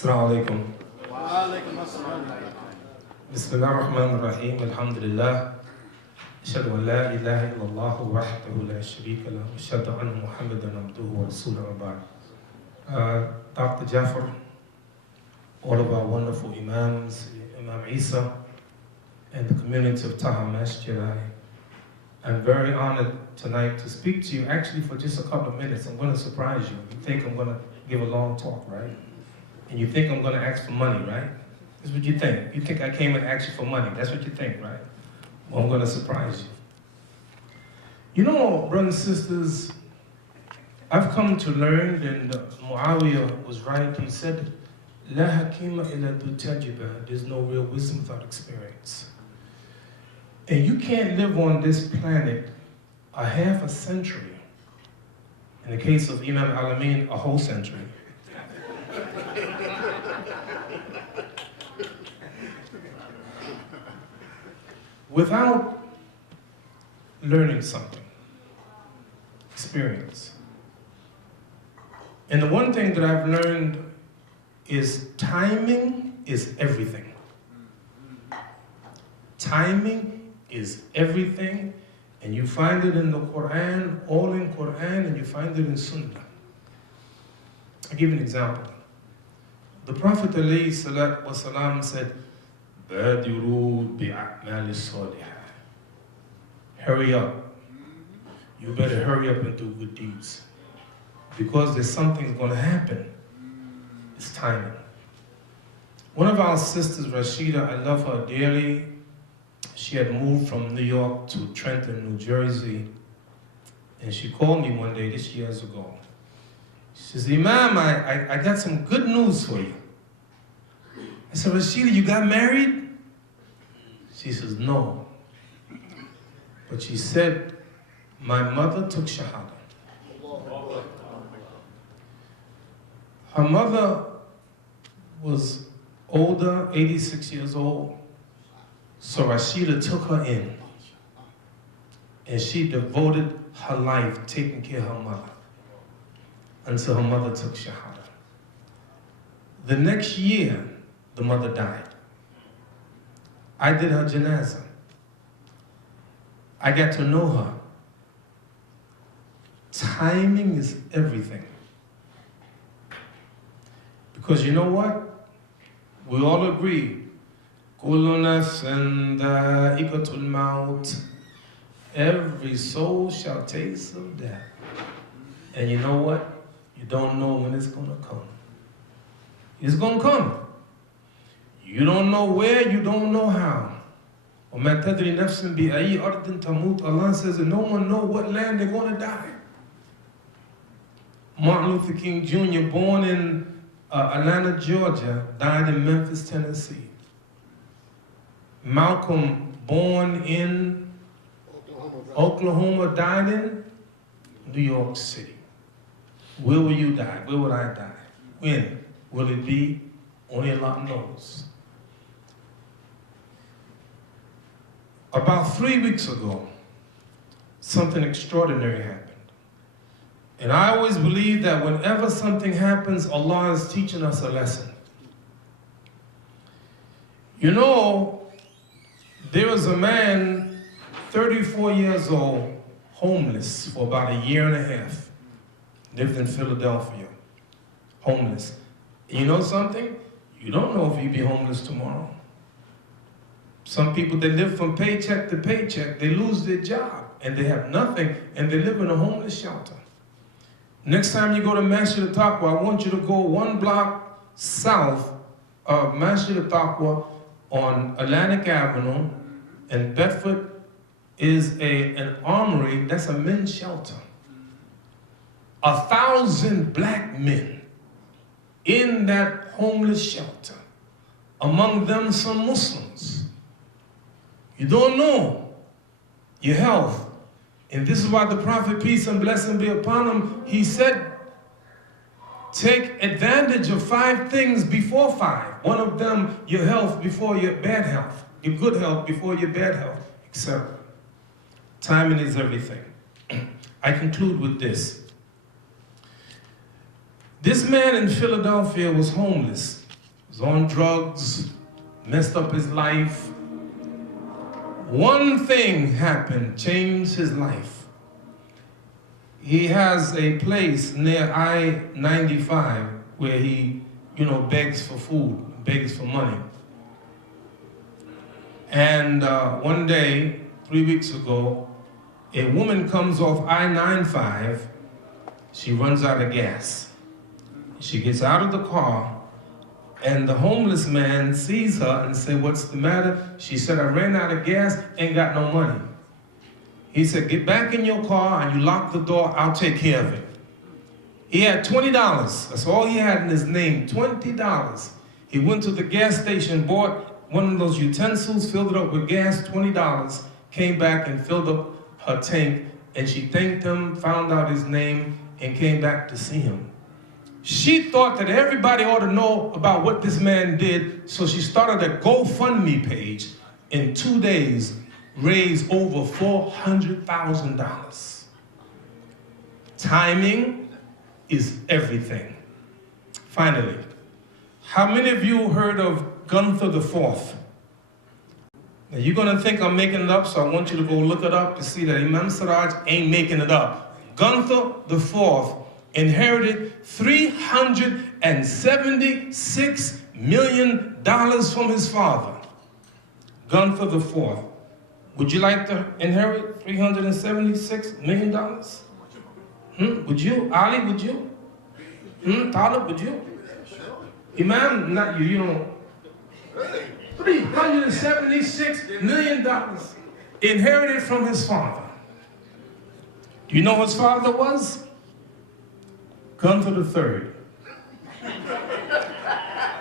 Assalamu alaikum. Wa alaikum assalam. Bismillah ar-Rahman ar-Rahim. Alhamdulillah. Ashhadu an la ilaha illallah wahdahu la sharika lahu. Ashhadu anna Muhammadan abduhu wa rasuluhu wa ba'd. Dr. Jafar, all of our wonderful Imams, Imam Isa, and the community of Taha Masjid, I'm very honored tonight to speak to you actually for just a couple of minutes. I'm going to surprise you. You think I'm going to give a long talk, right? And you think I'm going to ask for money, right? That's what you think. You think I came and asked you for money. That's what you think, right? Well, I'm going to surprise you. You know, brothers and sisters, I've come to learn, and Muawiyah was right. He said, La hakima illa du tajriba. There's no real wisdom without experience. And you can't live on this planet a half a century. In the case of Imam Al-Amin, a whole century. Without learning something, experience. And the one thing that I've learned is timing is everything. Timing is everything, and you find it in the Quran, all in Quran, and you find it in Sunnah. I'll give you an example. The Prophet ﷺ said, Badiru bi'a'mali salihah. Hurry up. You better hurry up and do good deeds. Because there's something going to happen. It's timing. One of our sisters, Rashida, I love her dearly. She had moved from New York to Trenton, New Jersey. And she called me one day, this years ago. She says, Imam, I got some good news for you. I said, Rashida, you got married? She says, no. But she said, my mother took Shahada. Her mother was older, 86 years old. So Rashida took her in. And she devoted her life taking care of her mother until her mother took Shahada. The next year, the mother died. I did her janazah. I got to know her. Timing is everything. Because you know what? We all agree. Kullu nafsin dha'iqatul maut. Every soul shall taste of death. And you know what? You don't know when it's going to come. It's going to come. You don't know where, you don't know how. وَمَا تَدْرِي نَفْسٍ بِأَيِّ أَرْضٍ تَمُوتُ. Allah says that no one knows what land they're going to die. Martin Luther King Jr., born in Atlanta, Georgia, died in Memphis, Tennessee. Malcolm, born in Oklahoma, died in New York City. Where will you die? Where will I die? When will it be? Only Allah knows. About 3 weeks ago, something extraordinary happened. And I always believe that whenever something happens, Allah is teaching us a lesson. You know, there was a man, 34 years old, homeless for about a year and a half. Lived in Philadelphia, homeless. And you know something? You don't know if you'll be homeless tomorrow. Some people, they live from paycheck to paycheck. They lose their job and they have nothing and they live in a homeless shelter. Next time you go to Masjid Taqwa, I want you to go 1 block south of Masjid Taqwa on Atlantic Avenue, and Bedford is an armory. That's a men's shelter. 1,000 black men in that homeless shelter. Among them, some Muslims. You don't know your health. And this is why the Prophet, peace and blessing be upon him, he said, take advantage of 5 things before 5. One of them, your health before your bad health. Your good health before your bad health, etc. Timing is everything. I conclude with this. This man in Philadelphia was homeless. was on drugs, messed up his life. One thing happened, changed his life. He has a place near I-95 where he, begs for food, begs for money. And one day, 3 weeks ago, a woman comes off I-95. She runs out of gas. She gets out of the car, and the homeless man sees her and said, "What's the matter?" She said, "I ran out of gas, ain't got no money." He said, "Get back in your car and you lock the door, I'll take care of it." He had $20. That's all he had in his name, $20. He went to the gas station, bought one of those utensils, filled it up with gas, $20, came back and filled up her tank, and she thanked him, found out his name, and came back to see him. She thought that everybody ought to know about what this man did, so she started a GoFundMe page. In 2 days, raised over $400,000. Timing is everything. Finally, how many of you heard of Gunther IV? Now you're gonna think I'm making it up, so I want you to go look it up to see that Imam Siraj ain't making it up. Gunther IV inherited $376 million from his father. Gunther IV. Would you like to inherit $376 million? Would you? Ali, would you? Talib, would you? Imam, not you, $376 million inherited from his father. Do you know who his father was? Gunther III.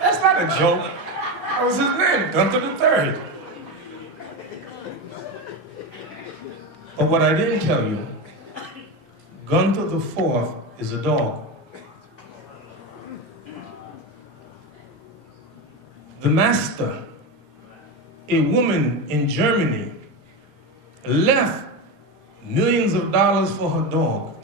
That's not a joke. That was his name, Gunther III. But what I didn't tell you, Gunther IV is a dog. The master, a woman in Germany, left millions of dollars for her dog.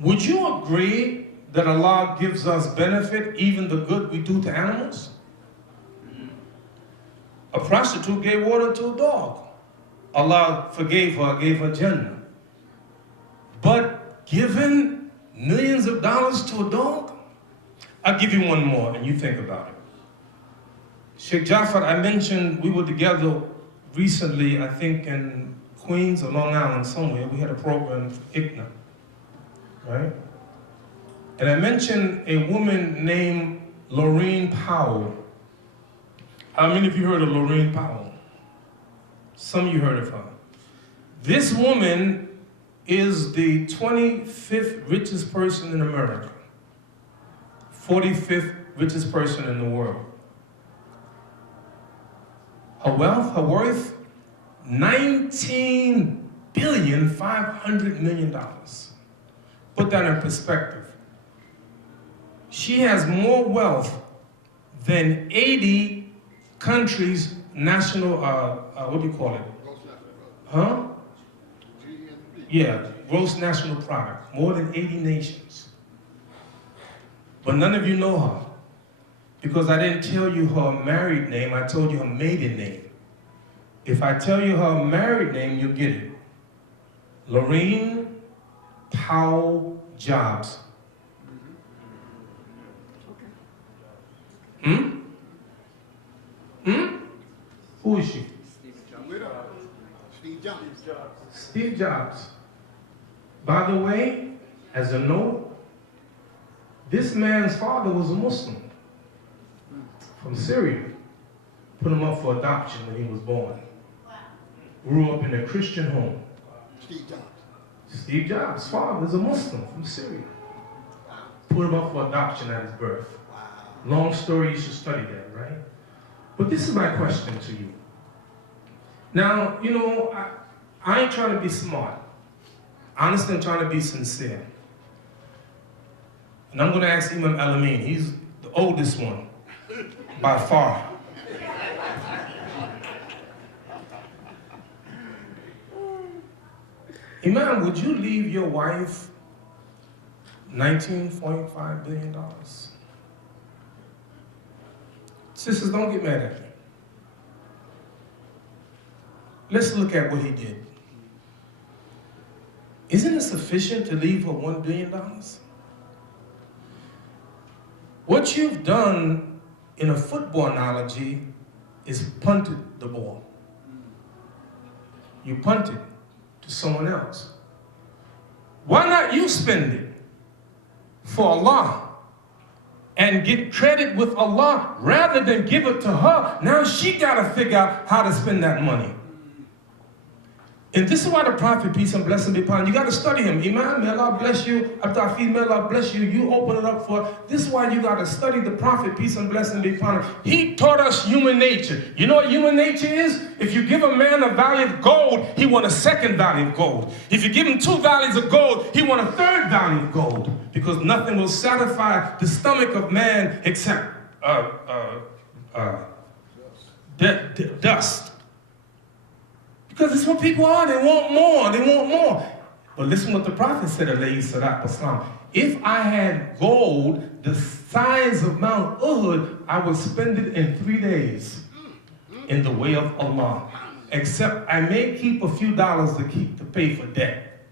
Would you agree that Allah gives us benefit, even the good we do to animals? A prostitute gave water to a dog. Allah forgave her, gave her Jannah. But giving millions of dollars to a dog? I'll give you one more and you think about it. Sheikh Jafar, I mentioned we were together recently, I think in Queens or Long Island somewhere. We had a program for ICNA, right? And I mentioned a woman named Lorraine Powell. How many of you heard of Lorraine Powell? Some of you heard of her. This woman is the 25th richest person in America, 45th richest person in the world. Her wealth, her worth, $19,500,000,000. Put that in perspective. She has more wealth than 80 countries' national, what do you call it? Huh? Yeah, gross national product, more than 80 nations. But none of you know her, because I didn't tell you her married name, I told you her maiden name. If I tell you her married name, you'll get it. Lorraine Powell Jobs. Who is she? Steve Jobs. Steve Jobs. By the way, as a note, this man's father was a Muslim from Syria. Put him up for adoption when he was born. Grew up in a Christian home. Steve Jobs. Steve Jobs' father is a Muslim from Syria. Put him up for adoption at his birth. Long story, you should study that, right? But this is my question to you. Now, I ain't trying to be smart. Honestly, I'm trying to be sincere. And I'm going to ask Imam Al-Amin. He's the oldest one, by far. Imam, would you leave your wife $19.5 billion? Sisters, don't get mad at me. Let's look at what he did. Isn't it sufficient to leave her $1 billion? What you've done in a football analogy is punted the ball. You punt it to someone else. Why not you spend it for Allah and get credit with Allah rather than give it to her? Now she got to figure out how to spend that money. And this is why the Prophet, peace and blessing be upon him, you got to study him. Imam, may Allah bless you. Abdul, may Allah bless you. You open it up for, this is why you got to study the Prophet, peace and blessing be upon him. He taught us human nature. You know what human nature is? If you give a man a valley of gold, he want a second valley of gold. If you give him 2 valleys of gold, he want a 3rd valley of gold. Because nothing will satisfy the stomach of man except dust. Because it's what people are. They want more. They want more. But listen what the Prophet said, alayhi salatu wasalam. If I had gold the size of Mount Uhud, I would spend it in 3 days in the way of Allah. Except I may keep a few dollars to pay for debt.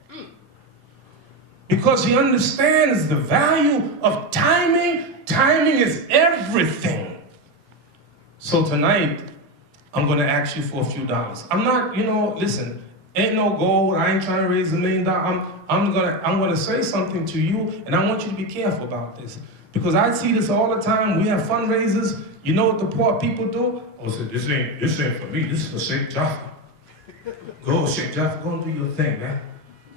Because he understands the value of timing. Timing is everything. So tonight, I'm going to ask you for a few dollars. I'm not, listen, ain't no gold. I ain't trying to raise $1 million. I'm going to say something to you, and I want you to be careful about this. Because I see this all the time. We have fundraisers. You know what the poor people do? Oh, so this ain't for me. This is for Sheikh Jaffa. Go, Sheikh Jaffa, go and do your thing, man.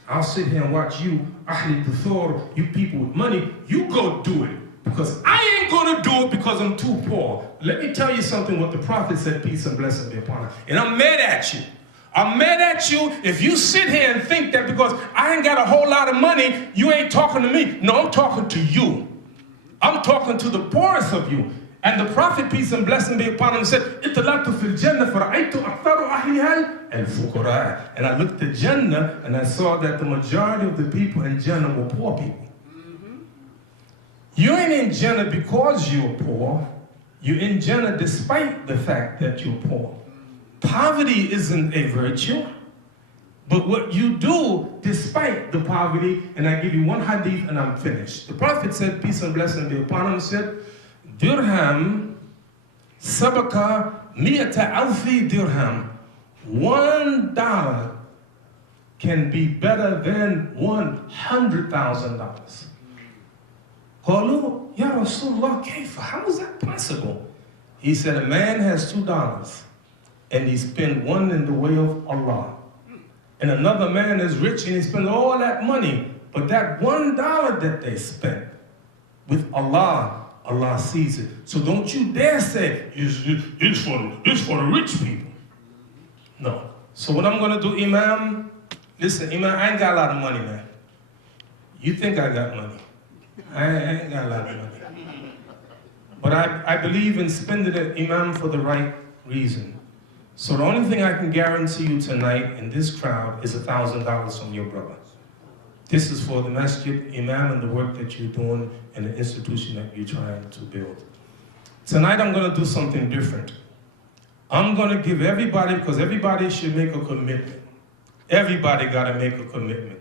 I'll sit here and watch you, Ahli Duthor, you people with money. You go do it. Because I ain't going to do it because I'm too poor. Let me tell you something what the Prophet said, peace and blessing be upon him. And I'm mad at you. I'm mad at you if you sit here and think that because I ain't got a whole lot of money, you ain't talking to me. No, I'm talking to you. I'm talking to the poorest of you. And the Prophet, peace and blessing be upon him, said, "Italatu fil Jannah fara'aytu aktharu ahliha al-fuqara." And I looked at Jannah and I saw that the majority of the people in Jannah were poor people. You ain't in Jannah because you're poor. You're in Jannah despite the fact that you're poor. Poverty isn't a virtue, but what you do despite the poverty, and I give you one hadith and I'm finished. The Prophet said, peace and blessing be upon him, said, Dirham sabaka miyata alfi dirham. $1 can be better than $100,000. قالوا, Ya Rasulullah, kayfa? How is that possible? He said, a man has $2 and he spent one in the way of Allah. And another man is rich and he spent all that money, but that $1 that they spent with Allah, Allah sees it. So don't you dare say, it's for the rich people. No. So what I'm going to do, Imam, listen, Imam, I ain't got a lot of money, man. You think I got money. I ain't got a lot of money. But I believe in spending it, Imam, for the right reason. So the only thing I can guarantee you tonight in this crowd is $1,000 from your brother. This is for the Masjid, Imam, and the work that you're doing and the institution that you're trying to build. Tonight I'm going to do something different. I'm going to give everybody, because everybody should make a commitment. Everybody got to make a commitment.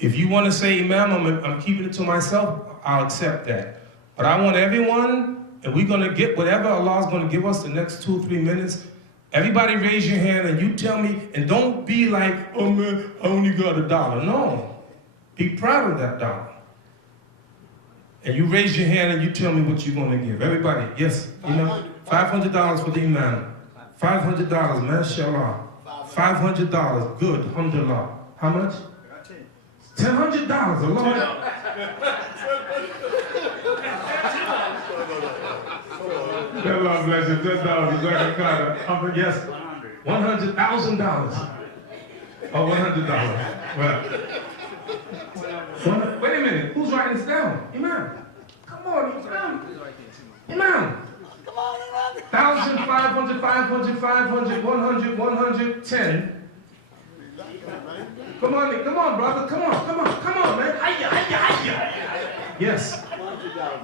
If you want to say, Imam, I'm keeping it to myself, I'll accept that. But I want everyone, and we're going to get whatever Allah is going to give us the next 2 or 3 minutes. Everybody raise your hand and you tell me, and don't be like, oh man, I only got $1. No. Be proud of that $1. And you raise your hand and you tell me what you're going to give. Everybody, yes, Imam, $500 for the Imam. $500, mashallah. $500, good, alhamdulillah. How much? $1,000, Allah. Allah bless you, $10,000, yes. $100,000. Oh, $100. Well, wait a minute, who's writing this down? Imam. Come on, Imam. Imam. Come on, Imam. 1,000, 500, 500, 500, 100, 110. Come on, brother. Come on, man. Hiya. Yes.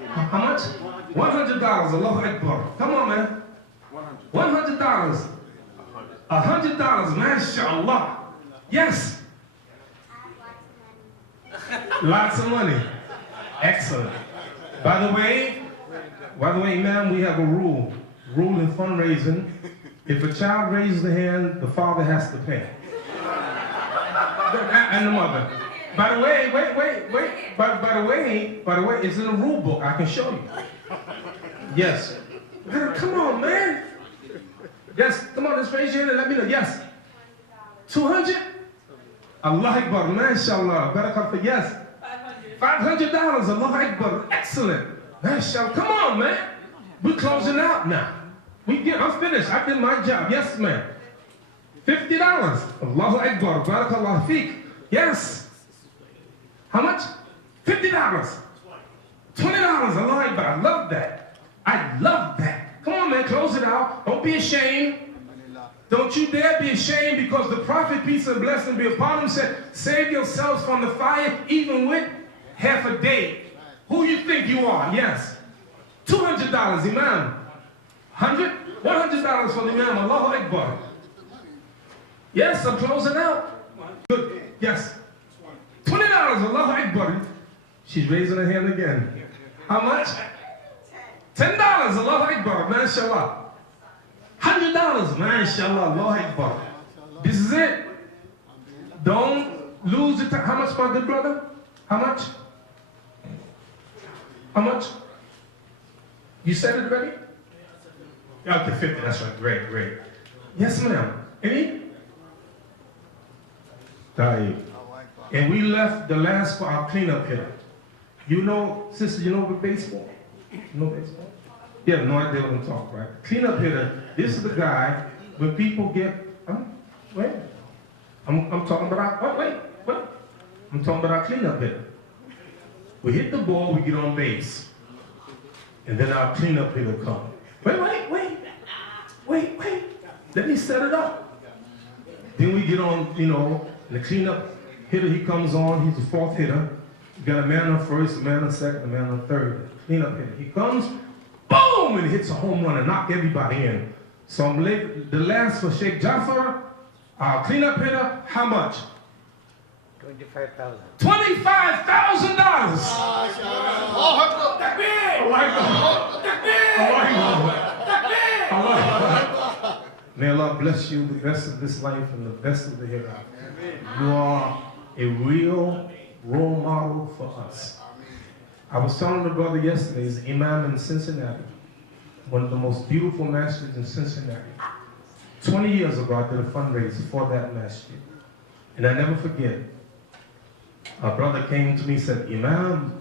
How much? $100. Allahu Akbar. Come on, man. $100. $100. MashaAllah. Yes. Lots of money. Excellent. By the way, Imam, we have a rule in fundraising. If a child raises the hand, the father has to pay. And the mother. By the way, wait. By the way, it's in the rule book. I can show you. Yes. Come on, man. Yes, come on, let's raise your hand and let me know. Yes. 200? Allah Akbar, MashaAllah. Barakah, yes. $500. Allah Akbar. Excellent. MashaAllah. Come on, man. We're closing out now. I'm finished. I did my job. Yes, man. $50. Allahu Akbar. Barakallah feek. Yes. How much? $50. $20. Allah Akbar. I love that. I love that. Come on, man. Close it out. Don't be ashamed. Don't you dare be ashamed, because the Prophet, peace and blessing be upon him, said, save yourselves from the fire even with half a day. Who you think you are? Yes. $200, Imam. $100 for the Imam. Allahu Akbar. Yes, I'm closing out. Good. Yes. $20. Allahu Akbar. She's raising her hand again. How much? $10. Allahu Akbar. MashaAllah. $100. MashaAllah. Allahu Akbar. This is it. Don't lose the time. How much, my good brother? How much? How much? You said it already? Okay, 50. That's right. Great. Yes, ma'am. Any? And we left the last for our cleanup hitter. You know, sister, you know baseball? You know baseball? You have no idea what I'm talking about. Right? Cleanup hitter, this is the guy, when people get, wait. I'm talking about, wait. I'm talking about our cleanup hitter. We hit the ball, we get on base. And then our cleanup hitter comes. Wait. Let me set it up. Then we get on, the cleanup hitter, he comes on, he's the fourth hitter. You got a man on first, a man on second, a man on third. Cleanup hitter. He comes, boom, and hits a home run and knock everybody in. So I'm late, the last for Sheikh Jafar, our cleanup hitter, how much? $25,000. $25,000! May Allah bless you the best of this life and the best of the hereafter. You are a real role model for us. I was telling the brother yesterday, he's an Imam in Cincinnati, one of the most beautiful masjids in Cincinnati. 20 years ago, I did a fundraiser for that masjid. And I never forget, a brother came to me and said, Imam,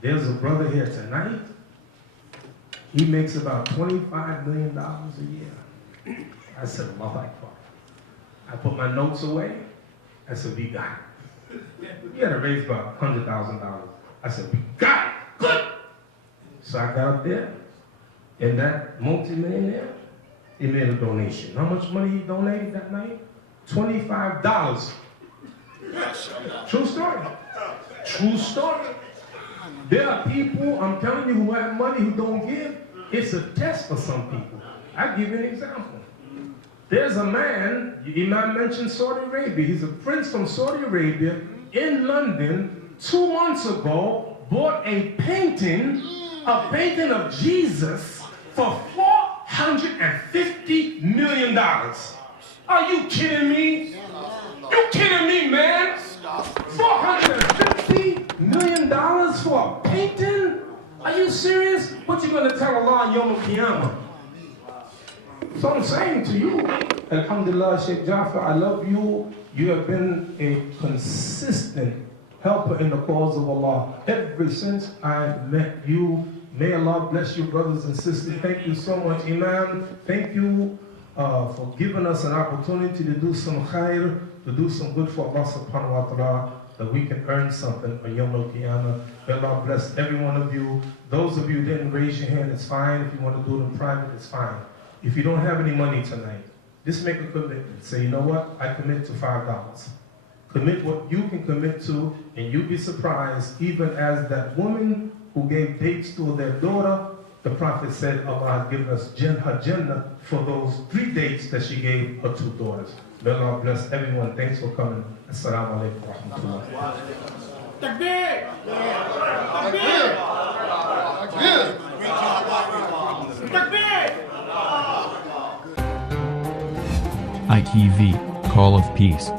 there's a brother here tonight. He makes about $25 million a year. I said, Allahu Akbar. I put my notes away. I said, we got it. We had to raise about $100,000. I said, we got it. Good. So I got up there, and that multi-millionaire, he made a donation. How much money he donated that night? $25. True story. True story. There are people, I'm telling you, who have money who don't give. It's a test for some people. I'll give you an example. There's a man, Imam mentioned Saudi Arabia. He's a prince from Saudi Arabia in London 2 months ago, bought a painting of Jesus for $450 million. Are you kidding me? You kidding me, man? $450 million for a painting? Are you serious? What you gonna tell Allah on Yom Qiyamah? So I'm saying to you, Alhamdulillah, Sheikh Jafar, I love you. You have been a consistent helper in the cause of Allah ever since I met you. May Allah bless you, brothers and sisters. Thank you so much, Imam. Thank you for giving us an opportunity to do some khair, to do some good for Allah subhanahu wa ta'ala, that we can earn something on Yom al-Qiyamah. May Allah bless every one of you. Those of you who didn't raise your hand, it's fine. If you want to do it in private, it's fine. If you don't have any money tonight, just make a commitment. Say, you know what? I commit to $5. Commit what you can commit to, and you'll be surprised, even as that woman who gave dates to their daughter the Prophet said Allah has given us her Jannah for those 3 dates that she gave her 2 daughters. May Allah bless everyone. Thanks for coming. Assalamu alaikum wa rahmatullah. Takbir! ITV, Call of Peace.